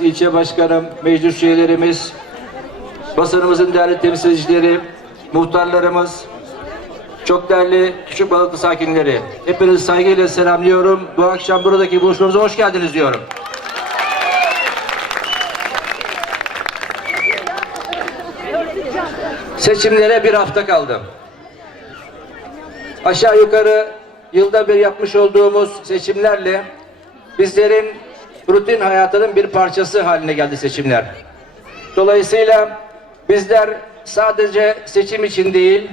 ilçe başkanım, meclis üyelerimiz, basınımızın değerli temsilcileri, muhtarlarımız, çok değerli Küçük Balıklı sakinleri. Hepinizi saygıyla selamlıyorum. Bu akşam buradaki buluşmamıza hoş geldiniz diyorum. Seçimlere bir hafta kaldı. Aşağı yukarı yılda bir yapmış olduğumuz seçimlerle bizlerin rutin hayatının bir parçası haline geldi seçimler. Dolayısıyla bizler sadece seçim için değil,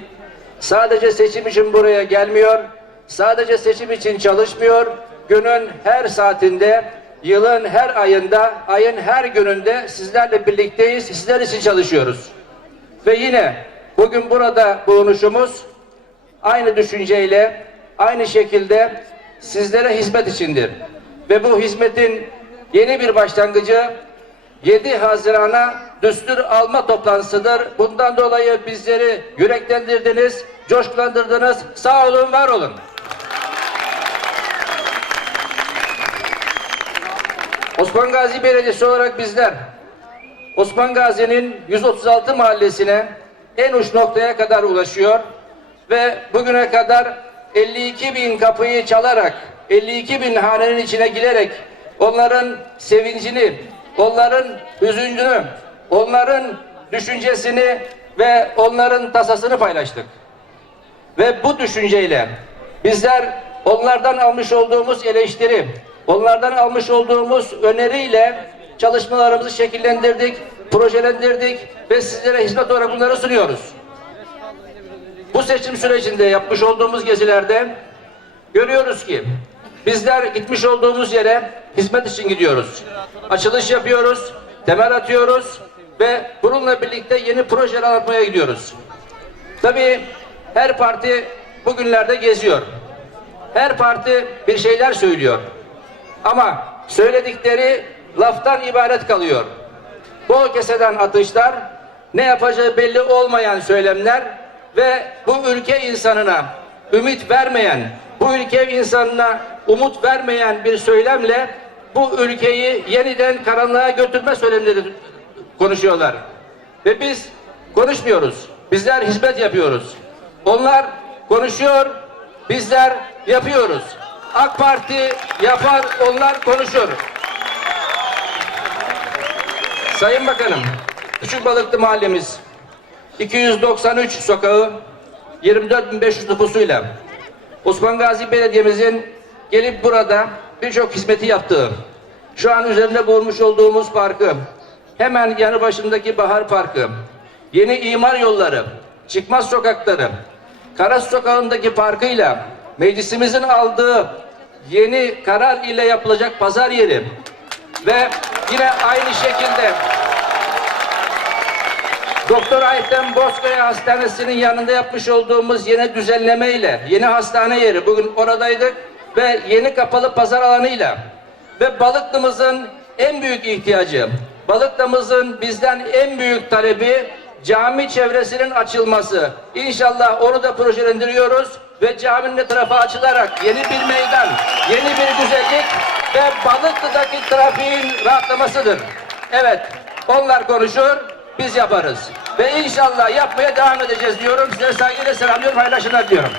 sadece seçim için buraya gelmiyor, sadece seçim için çalışmıyor, günün her saatinde, yılın her ayında, ayın her gününde sizlerle birlikteyiz, sizler için çalışıyoruz. Ve yine bugün burada bulunuşumuz aynı düşünceyle, aynı şekilde sizlere hizmet içindir. Ve bu hizmetin yeni bir başlangıcı 7 Haziran'a düstur alma toplantısıdır. Bundan dolayı bizleri yüreklendirdiniz, coşkulandırdınız. Sağ olun, var olun. Osman Gazi Belediyesi olarak bizler Osman Gazi'nin 136 mahallesine en uç noktaya kadar ulaşıyor ve bugüne kadar 52 bin kapıyı çalarak 52 bin hanenin içine girerek onların sevincini, onların hüzününü, onların düşüncesini ve onların tasasını paylaştık. Ve bu düşünceyle bizler onlardan almış olduğumuz eleştiri, onlardan almış olduğumuz öneriyle çalışmalarımızı şekillendirdik, projelendirdik ve sizlere hizmet olarak bunları sunuyoruz. Bu seçim sürecinde yapmış olduğumuz gezilerde görüyoruz ki bizler gitmiş olduğumuz yere hizmet için gidiyoruz. Açılış yapıyoruz, temel atıyoruz ve bununla birlikte yeni projeler anlatmaya gidiyoruz. Tabii her parti bugünlerde geziyor. Her parti bir şeyler söylüyor. Ama söyledikleri laftan ibaret kalıyor. Bol keseden atışlar, ne yapacağı belli olmayan söylemler ve bu ülke insanına ümit vermeyen, bu ülke insanına umut vermeyen bir söylemle bu ülkeyi yeniden karanlığa götürme söylemleri konuşuyorlar. Ve biz konuşmuyoruz. Bizler hizmet yapıyoruz. Onlar konuşuyor, bizler yapıyoruz. AK Parti yapar, onlar konuşur. Sayın Bakanım, Küçük Balıklı Mahallemiz 293 sokağı 24.500 nüfusuyla Osman Gazi Belediye'mizin gelip burada birçok hizmeti yaptığı, şu an üzerinde bulunmuş olduğumuz parkı, hemen yanı başındaki Bahar Parkı, yeni imar yolları, çıkmaz sokakları, Karas Sokağı'ndaki parkıyla meclisimizin aldığı yeni karar ile yapılacak pazar yeri ve yine aynı şekilde Doktor Ayten Bozkaya Hastanesi'nin yanında yapmış olduğumuz yeni düzenleme ile yeni hastane yeri. Bugün oradaydık ve yeni kapalı pazar alanıyla ve Balıklımızın en büyük ihtiyacı Balıklımızın bizden en büyük talebi cami çevresinin açılması. İnşallah onu da projelendiriyoruz ve caminin etrafı açılarak yeni bir meydan, yeni bir güzellik ve Balıklı'daki trafiğin rahatlamasıdır. Evet, onlar konuşur, biz yaparız. Ve inşallah yapmaya devam edeceğiz diyorum. Size saygıyla selamlıyorum, hayırlı akşamlar diliyorum.